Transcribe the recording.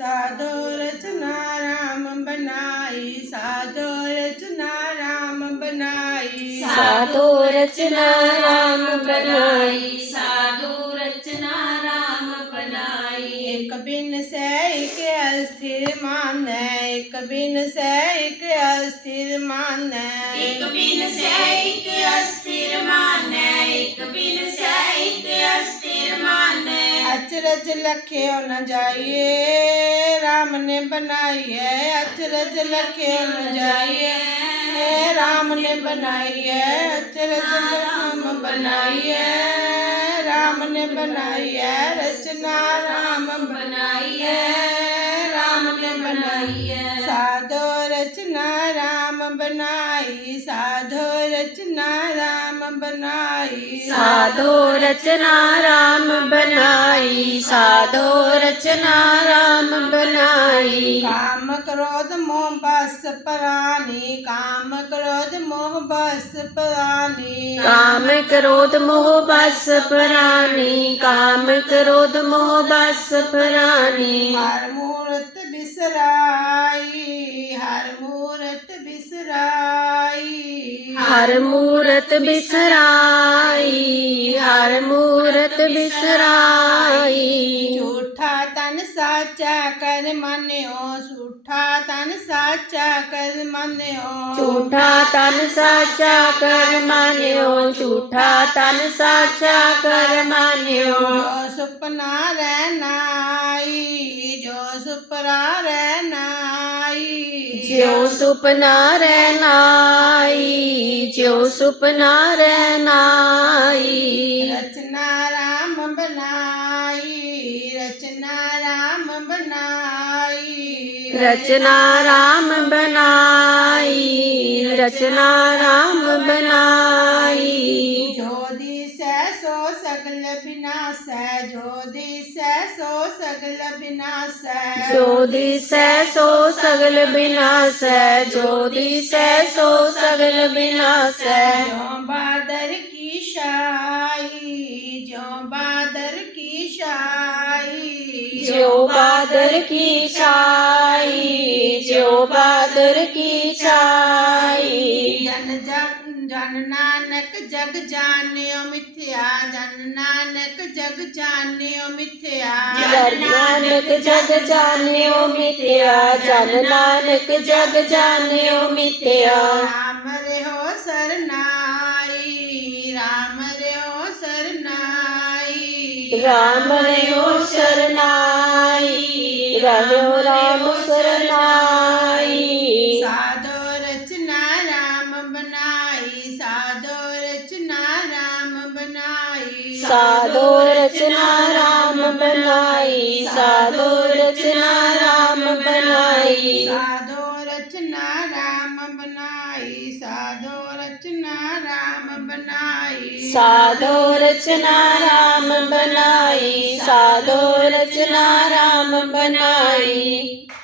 ਸਾਧੁ ਰਚਨਾ ਰਾਮ ਬਨਾਈ ਸਾਧੁ ਰਚਨਾ ਰਾਮ ਬਨਾਈ ਸਾਧੁ ਰਚਨਾ ਰਾਮ ਬਨਾਈ ਸਾਧੁ ਰਚਨਾ ਰਾਮ ਬਨਾਈ ਇੱਕ ਬਿਨ ਸੈ ਕੇ ਅਸਥਿਰ ਮਾਨੈ ਇੱਕ ਬਿਨ ਸੈ ਕੇ ਅਸਥਿਰ ਮਾਨੈ ਇੱਕ ਬਿਨ ਸੈ ਕੇ ਅਸਥਿਰ ਮਾਨੈ ਇੱਕ ਬਿਨ ਸੈ ਅਚਰਜ ਲਖਿਓ ਨ ਜਾਈਏ ਰਾਮ ਨੇ ਬਣਾਈਏ ਅਚਰਜ ਲਖਿਓ ਨ ਜਾਈਏ ਰਾਮ ਨੇ ਬਣਾਈਏ ਅਚਰਜ ਰਾਮ ਬਣਾਈਏ ਰਾਮ ਨੇ ਬਣਾਈਏ ਰਚਨਾ ਰਾਮ ਬਣਾਈਏ ਰਾਮ ਨੇ ਬਣਾਈਏ ਸਾਧੋ ਰਚਨਾ ਰਾਮ ਬਣਾਈ ਸਾਧੋ ਰਚਨਾ ਰਾਮ ਬਨਾਈ ਸਾਧੋ ਰਚਨਾ RAM ਬਨਾਈ ਸਾਧੋ ਰਚਨਾ RAM ਬਨਾਈ ਕਾਮ ਕ੍ਰੋਧ ਮੋਹ ਬਸ ਪਰਾਨੀ ਕਾਮ ਕ੍ਰੋਧ ਮੋਹ ਬਸ ਪਰਾਨੀ ਕਾਮ ਕ੍ਰੋਧ ਮੋਹ ਬਸ ਪਰਾਨੀ ਕਾਮ ਕ੍ਰੋਧ ਮੋਹ ਬਸ ਪਰਾਨੀ ਹਰ ਮੂਰਤ ਬਿਸਰਾਈ ਹਰ ਮੂਰਤ ਬਿਸਰਾਈ ਹਰ ਮੂਰਤ ਬਿਸਰਾਈ ਹਰ ਮੂਰਤ ਬਿਸਰਾਈ ਝੂਠਾ ਤਨ ਸਾਚਾ ਕਰ ਮੰਨਿਓ ਝੂਠਾ ਤਨ ਸਾਚਾ ਕਰ ਮੰਨਿਓ ਝੂਠਾ ਤਨ ਸਾਚਾ ਕਰ ਮੰਨਿਓ ਝੂਠਾ ਤਨ ਸਾਚਾ ਕਰ ਮੰਨਿਓ ਸੁਪਨਾ ਜਿਉ ਸੁਪਨਾ ਰਹਿ ਨਾਈ ਜਿਉ ਸੁਪਨਾ ਰਹਿ ਨਾਈ ਰਚਨਾ ਰਾਮ ਬਨਾਈ ਰਚਨਾ ਰਾਮ ਬਨਾਈ ਰਚਨਾ ਰਾਮ ਬਨਾਈ ਰਚਨਾ ਰਾਮ ਬਨਾਈ विनाश है जो सो सगल बिना है जो दिस सो सगल विनाश है जो दिस सो सगल बिना है जो बादर की शाही जो बादर की शाही जो बादर की शाही जो बादर की शाही जन जा ਜਨ ਨਾਨਕ ਜਗ ਜਾਣਿਓ ਮਿੱਥਿਆ ਜਨ ਨਾਨਕ ਜਗ ਜਾਣਿਓ ਮਿੱਥਿਆ ਜਨ ਨਾਨਕ ਜਗ ਜਾਣਿਓ ਮਿੱਥਿਆ ਜਨ ਨਾਨਕ ਜਗ ਜਾਣਿਓ ਮਿੱਥਿਆ ਰਾਮ ਰਿਓ ਸਰਨਾਈ ਰਾਮ ਰਿਓ ਸਰਨਾਈ ਰਾਮ ਰਿਓ ਸਰਨਾਈ ਰਾਮ साधो रचना राम बनाई साधो रचना राम बनाई साधो रचना राम बनाई साधो रचना राम बनाई साधो रचना राम बनाई साधो रचना राम बनाई